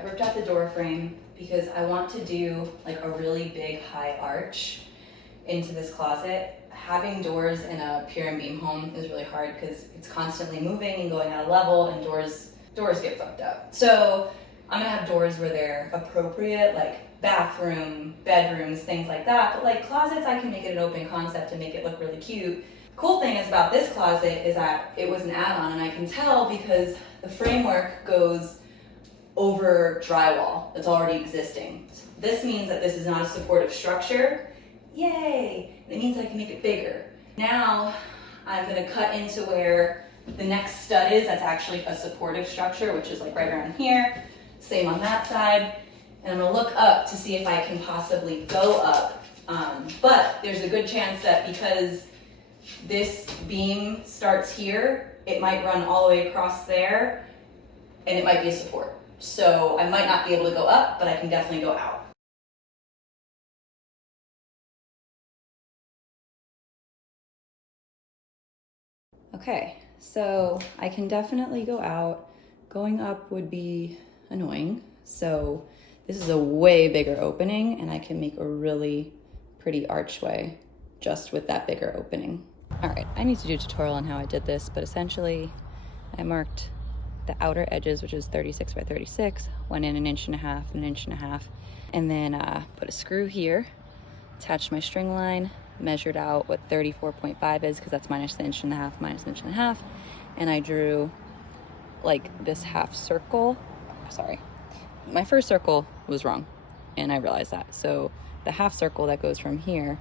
I ripped out the door frame because I want to do like a really big high arch into this closet. Having doors in a pier and beam home is really hard because it's constantly moving and going out of level, and doors get fucked up. So I'm gonna have doors where they're appropriate, like bathroom, bedrooms, things like that. But like closets, I can make it an open concept and make it look really cute. Cool thing is about this closet is that it was an add-on, and I can tell because the framework goes over drywall that's already existing. So this means that this is not a supportive structure. Yay! It means I can make it bigger. Now I'm gonna cut into where the next stud is. That's actually a supportive structure, which is like right around here. Same on that side. And I'm gonna look up to see if I can possibly go up. But there's a good chance that because this beam starts here, it might run all the way across there, and it might be a support. So I might not be able to go up, but I can definitely go out. Okay, so I can definitely go out. Going up would be annoying. So this is a way bigger opening, and I can make a really pretty archway just with that bigger opening. All right, I need to do a tutorial on how I did this, but essentially I marked the outer edges, which is 36 by 36, went in 1.5 inches and 1.5 inches, and then put a screw here, attached my string line, measured out what 34.5 is, because that's minus 1.5 inches, minus 1.5 inches, and I drew like this half circle. Sorry, my first circle was wrong, and I realized that. So the half circle that goes from here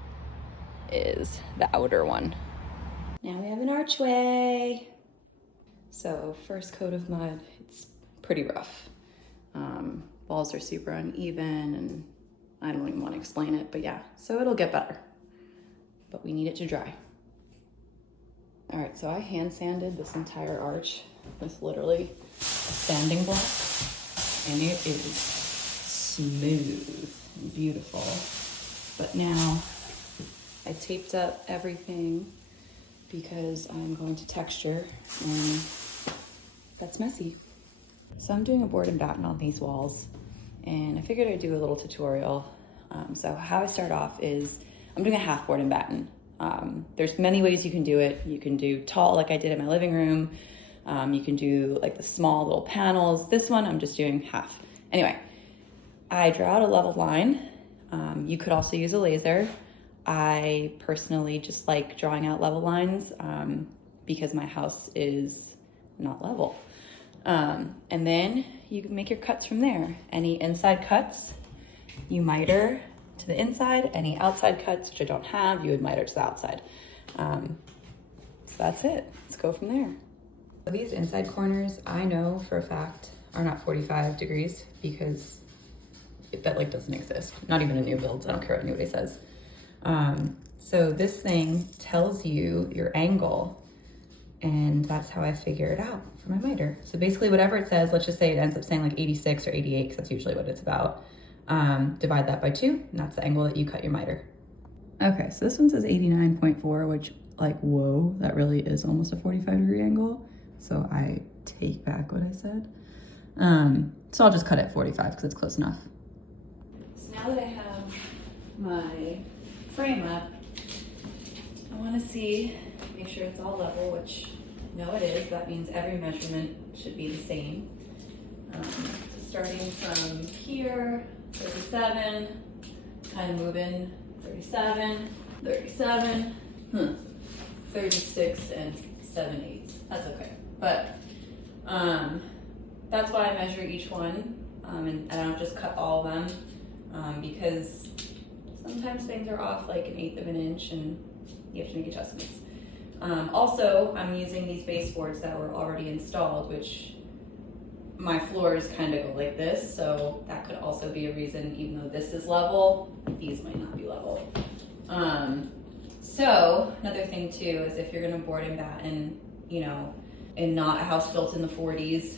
is the outer one. Now we have an archway. So first coat of mud, it's pretty rough. Walls are super uneven, and I don't even want to explain it, but yeah, so it'll get better. But we need it to dry. All right, so I hand sanded this entire arch with literally a sanding block, and it is smooth and beautiful. But now I taped up everything because I'm going to texture, and that's messy. So I'm doing a board and batten on these walls, and I figured I'd do a little tutorial. So how I start off is I'm doing a half board and batten. There's many ways you can do it. You can do tall like I did in my living room. You can do like the small little panels. This one I'm just doing half. Anyway, I draw out a level line. You could also use a laser. I personally just like drawing out level lines because my house is not level. And then you can make your cuts from there. Any inside cuts, you miter to the inside. Any outside cuts, which I don't have, you would miter to the outside. So that's it. Let's go from there. So these inside corners, I know for a fact, are not 45 degrees because that like doesn't exist. Not even a new build. I don't care what anybody says. So this thing tells you your angle, and that's how I figure it out for my miter. So basically whatever it says, let's just say it ends up saying like 86 or 88, because that's usually what it's about. Divide that by 2, and that's the angle that you cut your miter. Okay, so this one says 89.4, which like, whoa, that really is almost a 45-degree angle. So I take back what I said. So I'll just cut it 45 because it's close enough. So now that I have my frame up, I want to see, make sure it's all level, which no it is. That means every measurement should be the same. So starting from here, 37, kind of moving, 37, 37, 36 and 7/8. That's okay. But that's why I measure each one, and I don't just cut all of them because sometimes things are off like 1/8 of an inch and you have to make adjustments. Also, I'm using these baseboards that were already installed, which my floors kind of go like this, so that could also be a reason, even though this is level, these might not be level. So another thing too is if you're gonna board and batten, you know, and not a house built in the 40s,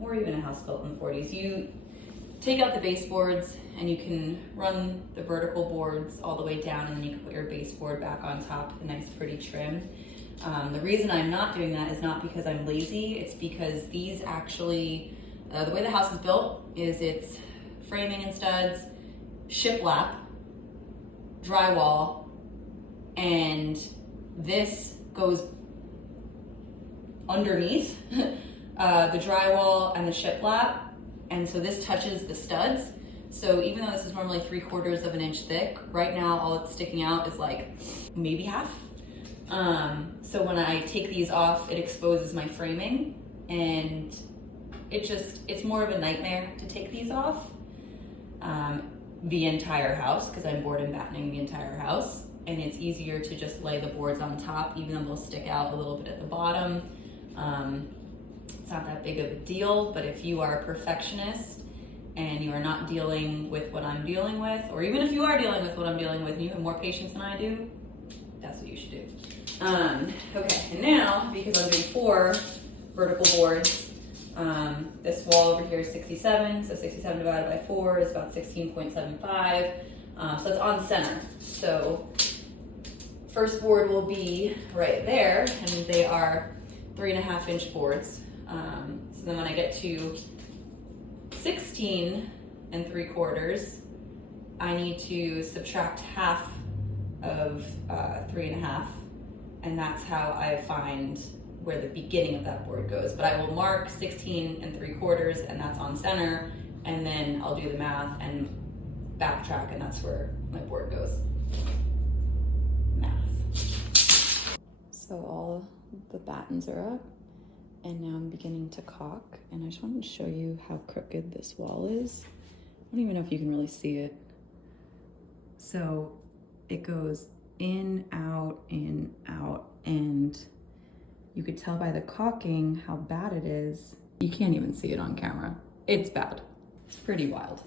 or even a house built in the 40s, you take out the baseboards and you can run the vertical boards all the way down, and then you can put your baseboard back on top with a nice pretty trim. The reason I'm not doing that is not because I'm lazy, it's because these actually The way the house is built is it's framing and studs, shiplap, drywall, and this goes underneath the drywall and the shiplap, and so this touches the studs. So even though this is normally 3/4 of an inch thick, right now all it's sticking out is like maybe half. So when I take these off, it exposes my framing, and it's more of a nightmare to take these off. The entire house, because I'm board and battening the entire house, and it's easier to just lay the boards on top, even though they'll stick out a little bit at the bottom. It's not that big of a deal, but if you are a perfectionist and you are not dealing with what I'm dealing with, or even if you are dealing with what I'm dealing with and you have more patience than I do, that's what you should do. Okay, and now, because I'm doing 4 vertical boards, this wall over here is 67, so 67 divided by 4 is about 16.75, so it's on center. So first board will be right there, and they are 3.5 inch boards. So then when I get to 16 3/4, I need to subtract half of 3.5, and that's how I find where the beginning of that board goes. But I will mark 16 3/4, and that's on center, and then I'll do the math and backtrack, and that's where my board goes. Math. So all the battens are up, and now I'm beginning to caulk, and I just wanted to show you how crooked this wall is. I don't even know if you can really see it. So it goes in, out, and you could tell by the caulking how bad it is. You can't even see it on camera. It's bad. It's pretty wild.